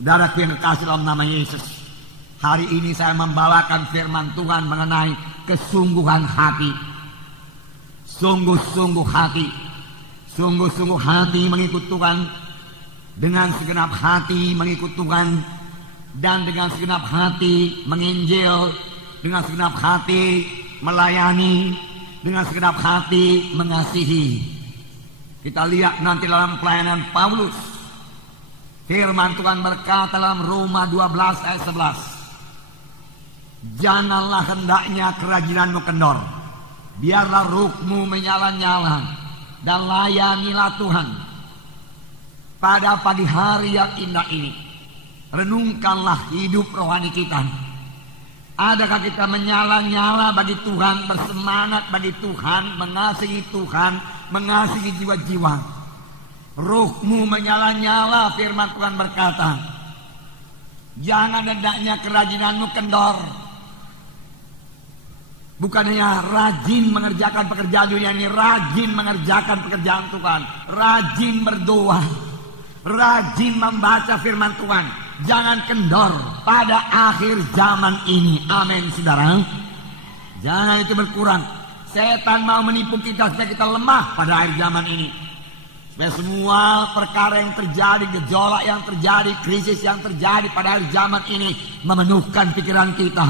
Saudaraku yang kekasih dalam nama Yesus, hari ini saya membawakan firman Tuhan mengenai kesungguhan hati. Sungguh-sungguh hati. Sungguh-sungguh hati mengikut Tuhan. Dengan segenap hati mengikut Tuhan. Dan dengan segenap hati menginjil. Dengan segenap hati melayani. Dengan segenap hati mengasihi. Kita lihat nanti dalam pelayanan Paulus. Firman Tuhan berkata dalam Roma 12 ayat 11. Janganlah hendaknya kerajinanmu kendor. Biarlah ruhmu menyala-nyala. Dan layanilah Tuhan. Pada pagi hari yang indah ini. Renungkanlah hidup rohani kita. Adakah kita menyala-nyala bagi Tuhan, bersemangat bagi Tuhan, mengasihi Tuhan, mengasihi jiwa-jiwa. Ruhmu menyala-nyala, firman Tuhan berkata. Jangan hendaknya kerajinanmu kendor. Bukan hanya rajin mengerjakan pekerjaan dunia ini, rajin mengerjakan pekerjaan Tuhan, rajin berdoa, rajin membaca firman Tuhan. Jangan kendor pada akhir zaman ini. Amin, saudara. Jangan itu berkurang. Setan mau menipu kita supaya kita lemah pada akhir zaman ini. Supaya semua perkara yang terjadi, gejolak yang terjadi, krisis yang terjadi pada akhir zaman ini memenuhkan pikiran kita.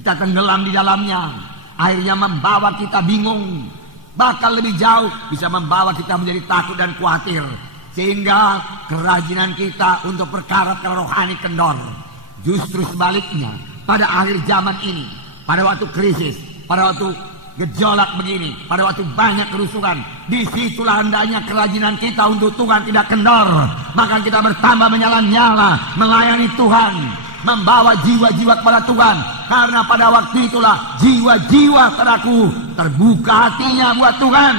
Kita tenggelam di dalamnya. Akhirnya membawa kita bingung. Bahkan lebih jauh bisa membawa kita menjadi takut dan khawatir. Sehingga kerajinan kita untuk perkara-perkara rohani kendor. Justru sebaliknya, pada akhir zaman ini, pada waktu krisis, pada waktu gejolak begini, pada waktu banyak kerusuhan, disitulah hendaknya kerajinan kita untuk Tuhan tidak kendor. Maka kita bertambah menyala-nyala, melayani Tuhan, membawa jiwa-jiwa kepada Tuhan. Karena pada waktu itulah jiwa-jiwa saudaraku terbuka hatinya buat Tuhan.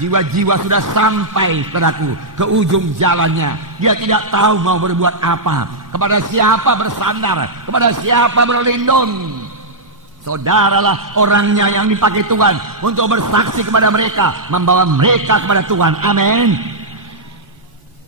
Jiwa-jiwa sudah sampai saudaraku ke ujung jalannya. Dia tidak tahu mau berbuat apa, kepada siapa bersandar, kepada siapa berlindung. Saudaralah orangnya yang dipakai Tuhan untuk bersaksi kepada mereka, membawa mereka kepada Tuhan. Amin.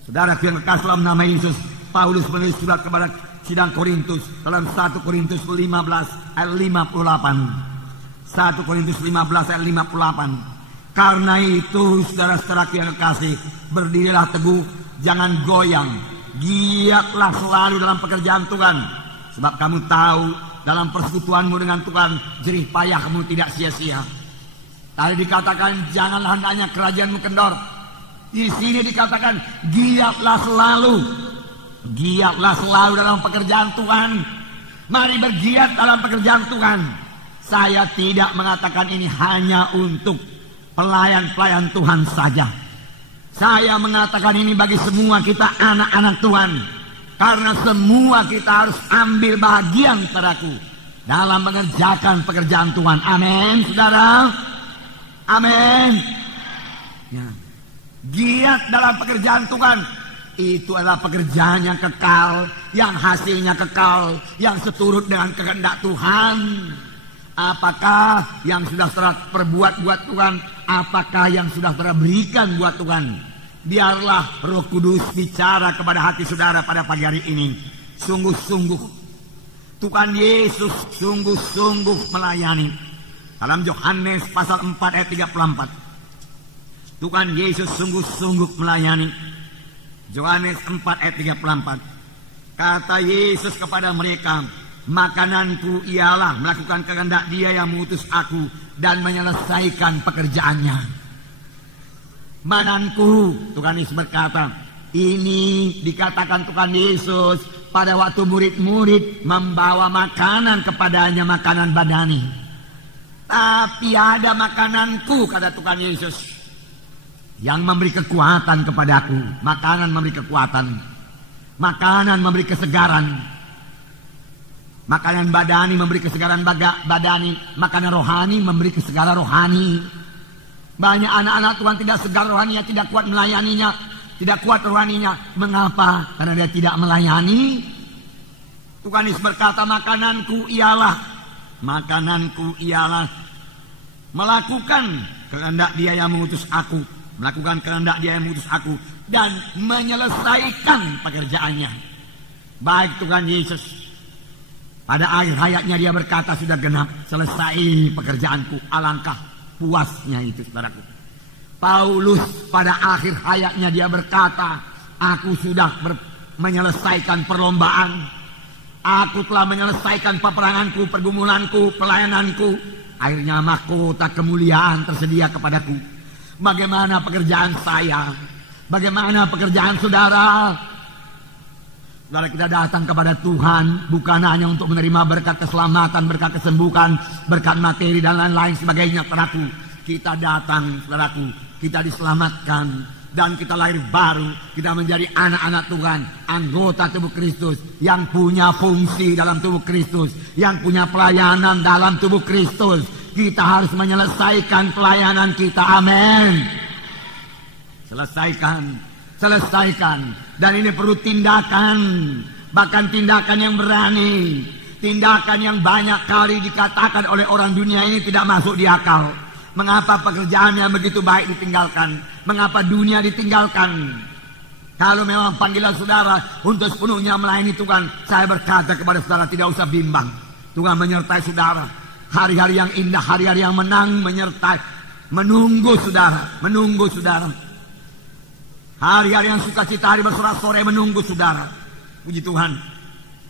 Saudara yang kekasih dalam nama Yesus, Paulus menulis surat kepada sidang Korintus dalam 1 Korintus 15 ayat 58. 1 Korintus 15 ayat 58. Karena itu saudara-saudaraku yang kekasih, berdirilah teguh, jangan goyang, giatlah selalu dalam pekerjaan Tuhan. Sebab kamu tahu dalam persekutuanmu dengan Tuhan, jerih payahmu tidak sia-sia. Tadi dikatakan janganlah hendaknya kerajaanmu kendor. Di sini dikatakan giatlah selalu. Giatlah selalu dalam pekerjaan Tuhan. Mari bergiat dalam pekerjaan Tuhan. Saya tidak mengatakan ini hanya untuk pelayan-pelayan Tuhan saja. Saya mengatakan ini bagi semua kita anak-anak Tuhan. Karena semua kita harus ambil bagian saudaraku dalam mengerjakan pekerjaan Tuhan. Amin, saudara. Amin. Ya. Giat dalam pekerjaan Tuhan. Itu adalah pekerjaan yang kekal, yang hasilnya kekal, yang seturut dengan kehendak Tuhan. Apakah yang sudah saudara perbuat buat Tuhan? Apakah yang sudah saudara berikan buat Tuhan? Biarlah Roh Kudus bicara kepada hati saudara pada pagi hari ini. Sungguh-sungguh Tuhan Yesus sungguh-sungguh melayani. Dalam Yohanes pasal 4 ayat 34. Tuhan Yesus sungguh-sungguh melayani. Yohanes 4 ayat 34. Kata Yesus kepada mereka, makananku ialah melakukan kehendak Dia yang mengutus aku dan menyelesaikan pekerjaannya. Makananku, Tuhan Yesus berkata, ini dikatakan Tuhan Yesus pada waktu murid-murid membawa makanan kepadanya, makanan badani. Tapi ada makananku, kata Tuhan Yesus, yang memberi kekuatan kepadaku. Makanan memberi kekuatan, makanan memberi kesegaran. Makanan badani memberi kesegaran badani, makanan rohani memberi kesegaran rohani. Banyak anak-anak Tuhan tidak segar rohaninya, tidak kuat melayaninya, tidak kuat rohaninya. Mengapa? Karena dia tidak melayani. Tuhan Yesus berkata, makananku ialah melakukan kehendak Dia yang mengutus aku, melakukan kehendak Dia yang mengutus aku dan menyelesaikan pekerjaannya. baik Tuhan Yesus. Pada akhir hayatnya dia berkata, sudah genap, selesai pekerjaanku. Alangkah puasnya itu, saudaraku. Paulus pada akhir hayatnya dia berkata, aku sudah menyelesaikan perlombaan. Aku telah menyelesaikan peperanganku, pergumulanku, pelayananku. Akhirnya mahkota kemuliaan tersedia kepadaku. Bagaimana pekerjaan saya? Bagaimana pekerjaan saudara? Saudara, kita datang kepada Tuhan bukan hanya untuk menerima berkat keselamatan, berkat kesembuhan, berkat materi dan lain-lain sebagainya, saudaraku. Kita datang, saudaraku, kita diselamatkan dan kita lahir baru. Kita menjadi anak-anak Tuhan, anggota tubuh Kristus yang punya fungsi dalam tubuh Kristus, yang punya pelayanan dalam tubuh Kristus. Kita harus menyelesaikan pelayanan kita. Amin. Selesaikan. Dan ini perlu tindakan, bahkan tindakan yang berani, tindakan yang banyak kali dikatakan oleh orang dunia ini tidak masuk di akal. Mengapa pekerjaan yang begitu baik ditinggalkan? Mengapa dunia ditinggalkan? Kalau memang panggilan saudara untuk sepenuhnya melayani Tuhan, saya berkata kepada saudara, tidak usah bimbang. Tuhan menyertai saudara. Hari-hari yang indah, hari-hari yang menang menyertai, menunggu saudara. Hari-hari yang sukacita, hari bersorak-sorai menunggu saudara. Puji Tuhan.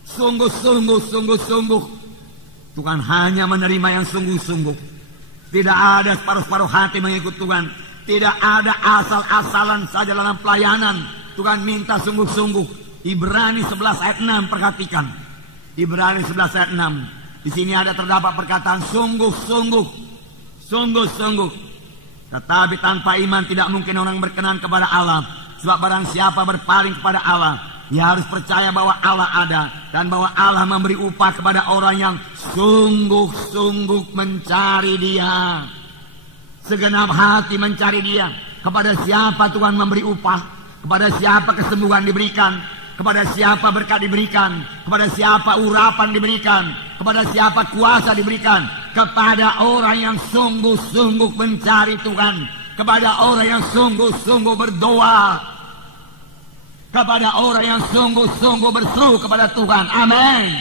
Sungguh-sungguh. Tuhan hanya menerima yang sungguh-sungguh. Tidak ada separuh-separuh hati mengikut Tuhan. Tidak ada asal-asalan saja dalam pelayanan. Tuhan minta sungguh-sungguh. Ibrani 11 ayat 6, perhatikan. Ibrani 11 ayat 6. Di sini ada terdapat perkataan sungguh-sungguh. Tetapi tanpa iman tidak mungkin orang berkenan kepada Allah. Sebab barang siapa berpaling kepada Allah, ia harus percaya bahwa Allah ada dan bahwa Allah memberi upah kepada orang yang sungguh-sungguh mencari Dia. Segenap hati mencari Dia. Kepada siapa Tuhan memberi upah? Kepada siapa kesembuhan diberikan? Kepada siapa berkat diberikan? Kepada siapa urapan diberikan? Kepada siapa kuasa diberikan? Kepada orang yang sungguh-sungguh mencari Tuhan. Kepada orang yang sungguh-sungguh berdoa. Kepada orang yang sungguh-sungguh berseru kepada Tuhan. Amin.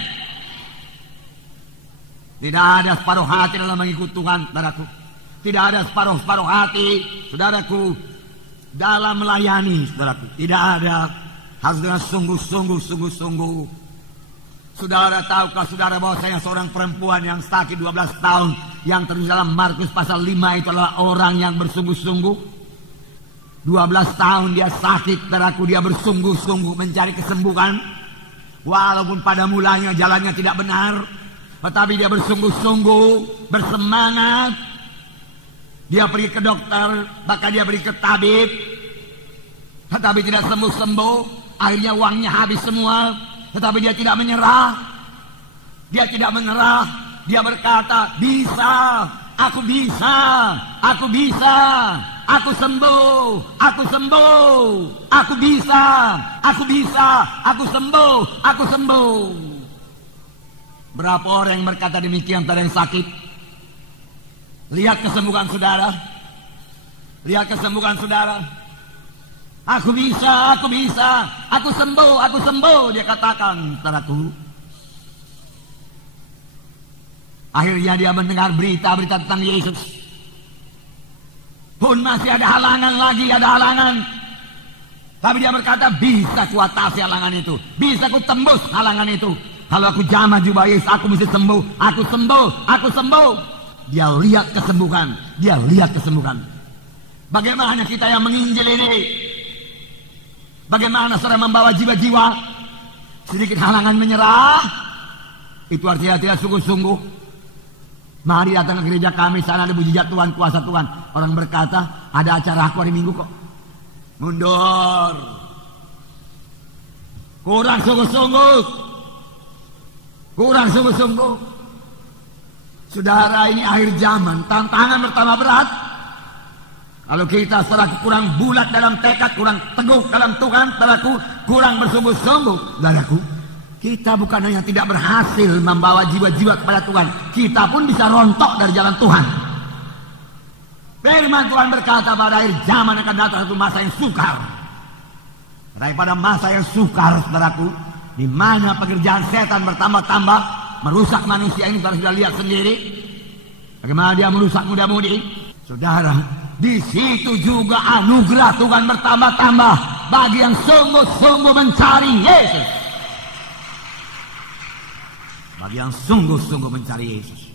Tidak ada separuh hati dalam mengikut Tuhan, saudaraku. Tidak ada separuh hati, saudaraku, dalam melayani, saudaraku. Tidak ada. Harus dengan sungguh-sungguh. Saudara tahukah saudara bahwa saya seorang perempuan yang sakit 12 tahun yang tertulis dalam Markus pasal 5 itu adalah orang yang bersungguh-sungguh. 12 tahun dia sakit, saudaraku, dia bersungguh-sungguh mencari kesembuhan. Walaupun pada mulanya jalannya tidak benar, tetapi dia bersungguh-sungguh, bersemangat. Dia pergi ke dokter, bahkan dia pergi ke tabib, tetapi tidak sembuh-sembuh. Akhirnya uangnya habis semua, tetapi dia tidak menyerah. Dia berkata, bisa, aku bisa, aku sembuh, aku bisa, aku sembuh. Berapa orang yang berkata demikian pada yang sakit? Lihat kesembuhan saudara. Aku bisa, aku sembuh, dia katakan, saudaraku. Akhirnya dia mendengar berita-berita tentang Yesus. Pun masih ada halangan. Tapi dia berkata, bisa kuatasi halangan itu. Bisa ku tembus halangan itu. Kalau aku jamah jubah Yesus, aku mesti sembuh. Aku sembuh. Dia lihat kesembuhan. Bagaimana kita yang menginjil ini? Bagaimana saudara membawa jiwa-jiwa? Sedikit halangan menyerah, itu artinya tidak sungguh-sungguh. Mari datang ke gereja kami, sana ada mujizat Tuhan, kuasa Tuhan. Orang berkata, ada acara aku hari Minggu kok. Mundur. Kurang sungguh-sungguh. Saudara, ini akhir zaman, tantangan pertama berat. Kalau kita saudara kurang bulat dalam tekad, kurang teguh dalam Tuhan, saudaraku, kurang bersungguh-sungguh, saudaraku, kita bukan hanya tidak berhasil membawa jiwa-jiwa kepada Tuhan, kita pun bisa rontok dari jalan Tuhan. Firman Tuhan berkata pada akhir zaman akan datang satu masa yang sukar. Daripada masa yang sukar, saudaraku, Di mana pekerjaan setan bertambah-tambah, merusak manusia ini, saudara sudah lihat sendiri. Bagaimana dia merusak muda-mudi. Saudara, di situ juga anugerah Tuhan bertambah-tambah bagi yang sungguh-sungguh mencari Yesus. Bagi yang sungguh-sungguh mencari Yesus.